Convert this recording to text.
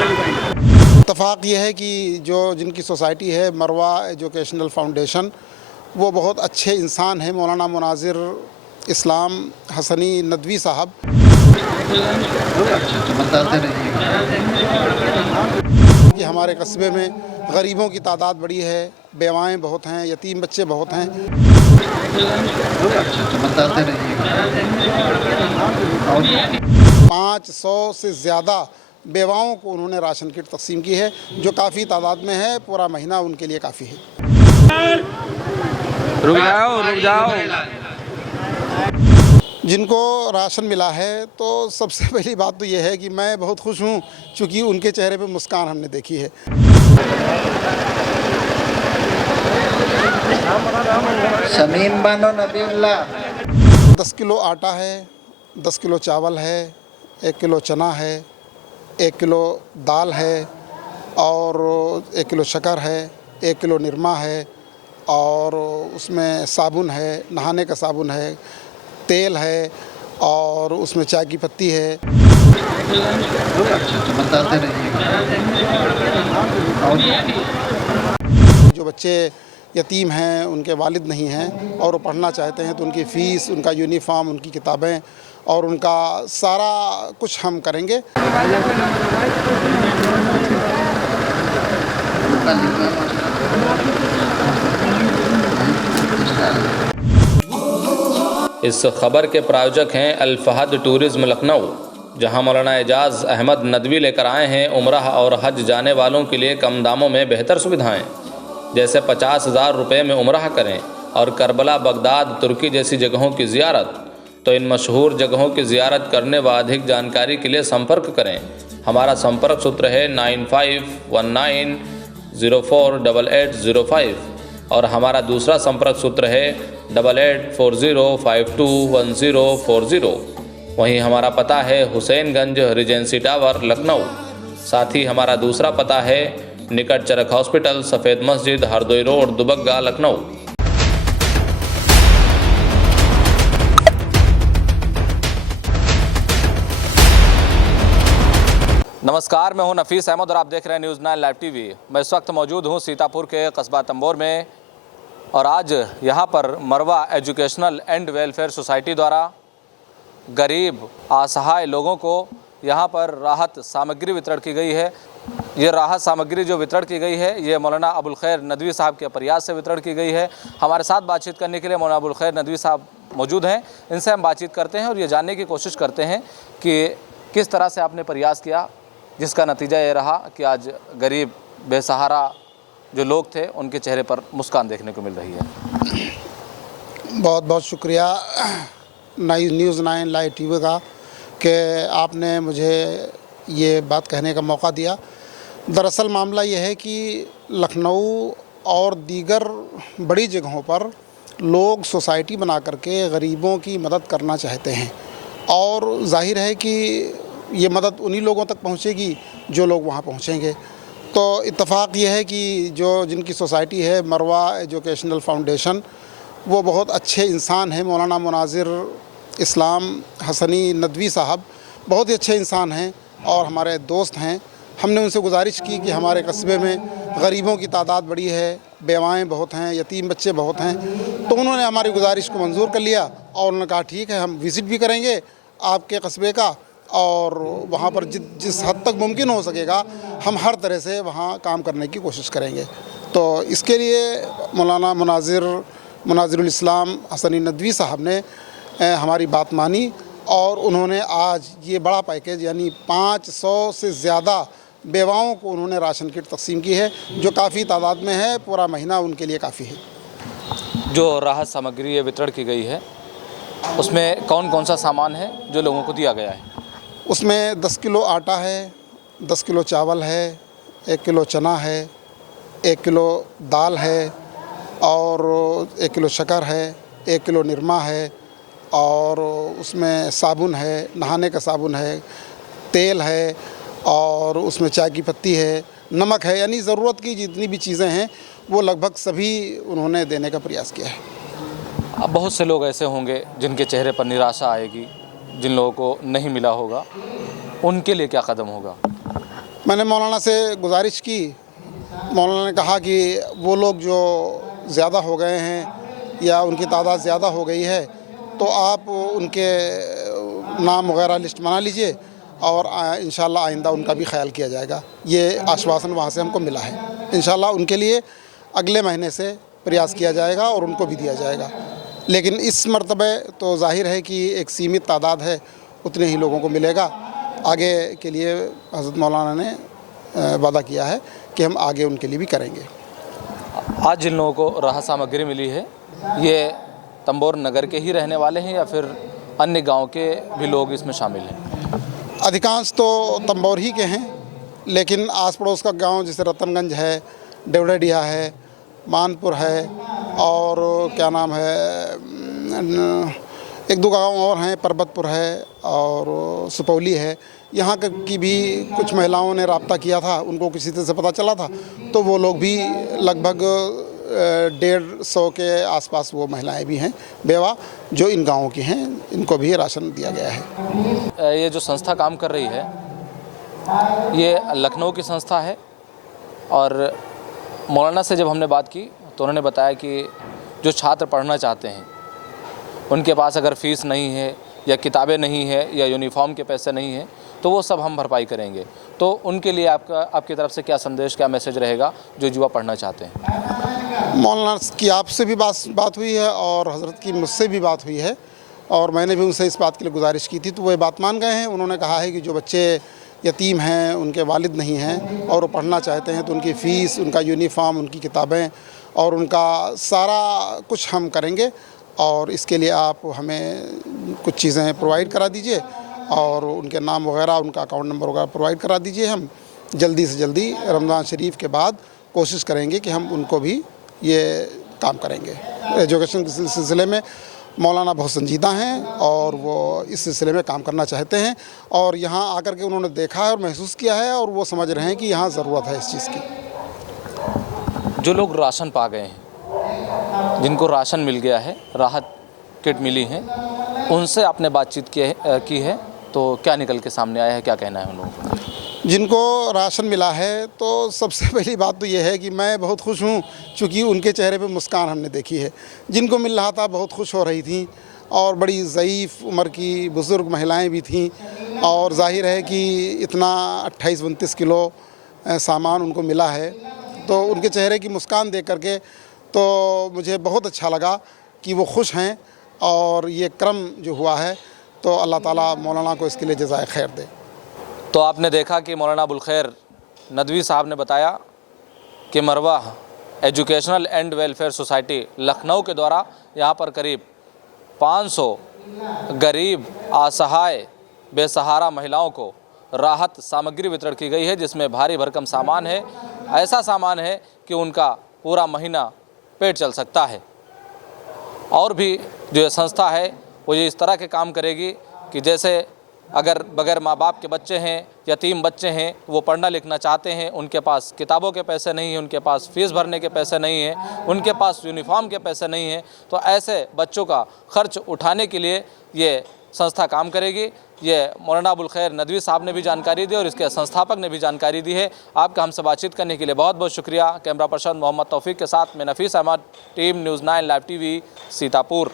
इत्तफ़ाक़ ये है कि जो जिनकी सोसाइटी है मरवा एजुकेशनल फाउंडेशन, वो बहुत अच्छे इंसान हैं। मौलाना मुनाज़िर इस्लाम हसनी नदवी साहब कि हमारे कस्बे में गरीबों की तादाद बड़ी है, बेवाएँ बहुत हैं, यतीम बच्चे बहुत हैं। 500 से ज़्यादा बेवाओं को उन्होंने राशन किट तक़सीम की है, जो काफ़ी तादाद में है। पूरा महीना उनके लिए काफ़ी है। रुक जाओ। जिनको राशन मिला है, तो सबसे पहली बात तो ये है कि मैं बहुत खुश हूँ, चूँकि उनके चेहरे पे मुस्कान हमने देखी है। शमीम बानो नबीउल्लाह 10 किलो आटा है, 10 किलो चावल है, 1 किलो चना है, 1 किलो दाल है और 1 किलो शक्कर है, 1 किलो निरमा है और उसमें साबुन है, नहाने का साबुन है, तेल है और उसमें चाय की पत्ती है। जो बच्चे यतीम हैं, उनके वालिद नहीं हैं और वो पढ़ना चाहते हैं, तो उनकी फ़ीस, उनका यूनिफ़ॉर्म, उनकी किताबें और उनका सारा कुछ हम करेंगे। इस खबर के प्रायोजक हैं अल फहद टूरिज़्म लखनऊ, जहां मौलाना एजाज़ अहमद नदवी लेकर आए हैं उम्रह और हज जाने वालों के लिए कम दामों में बेहतर सुविधाएं, जैसे 50,000 रुपये में उम्रह करें और करबला, बगदाद, तुर्की जैसी जगहों की ज़ियारत। तो इन मशहूर जगहों की ज़ियारत करने व अधिक जानकारी के लिए संपर्क करें। हमारा संपर्क सूत्र है 9519048805 और हमारा दूसरा संपर्क सूत्र है 8840521040। वहीं हमारा पता है हुसैनगंज रिजेंसी टावर लखनऊ। साथ ही हमारा दूसरा पता है निकट चरक हॉस्पिटल, सफ़ेद मस्जिद, हरदोई रोड, दुबग्गा, लखनऊ। नमस्कार, मैं हूं नफीस अहमद और आप देख रहे हैं न्यूज़ 9 लाइव टीवी। मैं इस वक्त मौजूद हूं सीतापुर के कस्बा तंबोर में और आज यहां पर मरवा एजुकेशनल एंड वेलफेयर सोसाइटी द्वारा गरीब असहाय लोगों को यहां पर राहत सामग्री वितरण की गई है। ये राहत सामग्री जो वितरण की गई है, ये मौलाना अबुल खैर नदवी साहब के प्रयास से वितरण की गई है। हमारे साथ बातचीत करने के लिए मौलाना अबुल खैर नदवी साहब मौजूद हैं। इनसे हम बातचीत करते हैं और ये जानने की कोशिश करते हैं कि किस तरह से आपने प्रयास किया, जिसका नतीजा ये रहा कि आज गरीब बेसहारा जो लोग थे, उनके चेहरे पर मुस्कान देखने को मिल रही है। बहुत बहुत शुक्रिया न्यूज़ 9 लाइव टीवी का कि आपने मुझे ये बात कहने का मौका दिया। दरअसल मामला ये है कि लखनऊ और दीगर बड़ी जगहों पर लोग सोसाइटी बना करके गरीबों की मदद करना चाहते हैं और जाहिर है कि ये मदद उन्हीं लोगों तक पहुंचेगी जो लोग वहां पहुंचेंगे। तो इत्तफ़ाक़ ये है कि जो जिनकी सोसाइटी है मरवा एजुकेशनल फाउंडेशन, वो बहुत अच्छे इंसान हैं। मौलाना मुनाज़िर इस्लाम हसनी नदवी साहब बहुत ही अच्छे इंसान हैं और हमारे दोस्त हैं। हमने उनसे गुजारिश की कि हमारे कस्बे में गरीबों की तादाद बड़ी है, बेवाएँ बहुत हैं, यतीम बच्चे बहुत हैं। तो उन्होंने हमारी गुजारिश को मंजूर कर लिया और उन्होंने कहा ठीक है, हम विज़िट भी करेंगे आपके कस्बे का और वहाँ पर जिस हद तक मुमकिन हो सकेगा हम हर तरह से वहाँ काम करने की कोशिश करेंगे। तो इसके लिए मौलाना मुनाज़िरुल इस्लाम हसनी नदवी साहब ने हमारी बात मानी और उन्होंने आज ये बड़ा पैकेज यानी 500 से ज़्यादा बेवाओं को उन्होंने राशन किट तक़सीम की है, जो काफ़ी तादाद में है। पूरा महीना उनके लिए काफ़ी है। जो राहत सामग्री ये वितरण की गई है, उसमें कौन कौन सा सामान है जो लोगों को दिया गया है? उसमें 10 किलो आटा है, 10 किलो चावल है, 1 किलो चना है, 1 किलो दाल है और 1 किलो शक्कर है, 1 किलो निरमा है और उसमें साबुन है, नहाने का साबुन है, तेल है और उसमें चाय की पत्ती है, नमक है। यानी ज़रूरत की जितनी भी चीज़ें हैं वो लगभग सभी उन्होंने देने का प्रयास किया है। अब बहुत से लोग ऐसे होंगे जिनके चेहरे पर निराशा आएगी, जिन लोगों को नहीं मिला होगा, उनके लिए क्या कदम होगा? मैंने मौलाना से गुजारिश की, मौलाना ने कहा कि वो लोग जो ज़्यादा हो गए हैं या उनकी तादाद ज़्यादा हो गई है तो आप उनके नाम वगैरह लिस्ट बना लीजिए और इंशाल्लाह आइंदा उनका भी ख्याल किया जाएगा। ये आश्वासन वहाँ से हमको मिला है। इंशाल्लाह उनके लिए अगले महीने से प्रयास किया जाएगा और उनको भी दिया जाएगा। लेकिन इस मरतबे तो जाहिर है कि एक सीमित तादाद है, उतने ही लोगों को मिलेगा। आगे के लिए हज़रत मौलाना ने वादा किया है कि हम आगे उनके लिए भी करेंगे। आज जिन लोगों को राहत सामग्री मिली है ये तंबोर नगर के ही रहने वाले हैं या फिर अन्य गांव के भी लोग इसमें शामिल हैं? अधिकांश तो तंबोर ही के हैं, लेकिन आस पड़ोस का गांव जैसे रतनगंज है, डेवड़ाडीहा है, मानपुर है और क्या नाम है, एक दो गांव और हैं, परबतपुर है और सुपौली है। यहाँ की भी कुछ महिलाओं ने राब्ता किया था, उनको किसी तरह से पता चला था, तो वो लोग भी लगभग 150 के आसपास वो महिलाएं भी हैं बेवा जो इन गाँवों की हैं, इनको भी राशन दिया गया है। ये जो संस्था काम कर रही है ये लखनऊ की संस्था है और मौलाना से जब हमने बात की तो उन्होंने बताया कि जो छात्र पढ़ना चाहते हैं उनके पास अगर फ़ीस नहीं है या किताबें नहीं है या यूनिफॉर्म के पैसे नहीं हैं तो वो सब हम भरपाई करेंगे। तो उनके लिए आपकी तरफ से क्या संदेश, क्या मैसेज रहेगा जो युवा पढ़ना चाहते हैं? मौलाना की आपसे भी बात हुई है और हज़रत की मुझसे भी बात हुई है और मैंने भी उनसे इस बात के लिए गुजारिश की थी, तो वो बात मान गए हैं। उन्होंने कहा है कि जो बच्चे यतीम हैं, उनके वालिद नहीं हैं और वो पढ़ना चाहते हैं तो उनकी फ़ीस, उनका यूनिफॉर्म, उनकी किताबें और उनका सारा कुछ हम करेंगे और इसके लिए आप हमें कुछ चीज़ें प्रोवाइड करा दीजिए और उनके नाम वगैरह, उनका अकाउंट नंबर वगैरह प्रोवाइड करा दीजिए। हम जल्दी से जल्दी रमज़ान शरीफ के बाद कोशिश करेंगे कि हम उनको भी ये काम करेंगे। एजुकेशन के सिलसिले में मौलाना बहुत संजीदा हैं और वो इस सिलसिले में काम करना चाहते हैं और यहाँ आकर के उन्होंने देखा है और महसूस किया है और वो समझ रहे हैं कि यहाँ ज़रूरत है इस चीज़ की। जो लोग राशन पा गए हैं, जिनको राशन मिल गया है, राहत किट मिली है, उनसे आपने बातचीत की है तो क्या निकल के सामने आया है, क्या कहना है उन लोगों को? जिनको राशन मिला है तो सबसे पहली बात तो ये है कि मैं बहुत खुश हूँ, चूँकि उनके चेहरे पे मुस्कान हमने देखी है। जिनको मिल रहा था बहुत खुश हो रही थी और बड़ी ज़ईफ़ उम्र की बुज़ुर्ग महिलाएं भी थीं और जाहिर है कि इतना 28-29 किलो सामान उनको मिला है, तो उनके चेहरे की मुस्कान देख करके तो मुझे बहुत अच्छा लगा कि वो खुश हैं और ये क्रम जो हुआ है तो अल्लाह ताला मौलाना को इसके लिए जज़ाए खैर दे। तो आपने देखा कि मौलाना अबुल खैर नदवी साहब ने बताया कि मरवा educational and welfare society Lucknow के द्वारा यहाँ पर करीब 500 गरीब, असहाय, बेसहारा महिलाओं को राहत सामग्री वितरण की गई है, जिसमें भारी भरकम सामान है। ऐसा सामान है कि उनका पूरा महीना पेट चल सकता है। और भी जो ये संस्था है वो ये इस तरह के काम करेगी कि जैसे अगर बगैर माँ बाप के बच्चे हैं, यतीम बच्चे हैं, वो पढ़ना लिखना चाहते हैं, उनके पास किताबों के पैसे नहीं हैं, उनके पास फ़ीस भरने के पैसे नहीं हैं, उनके पास यूनिफॉर्म के पैसे नहीं हैं, तो ऐसे बच्चों का खर्च उठाने के लिए ये संस्था काम करेगी। ये मौलाना अबुल खैर नदवी साहब ने भी जानकारी दी और इसके संस्थापक ने भी जानकारी दी है। आपका हमसे बातचीत करने के लिए बहुत बहुत शुक्रिया। कैमरा पर्सन मोहम्मद तौफीक के साथ मैं Nafees Ahmad, team news 9 live TV, Sitapur.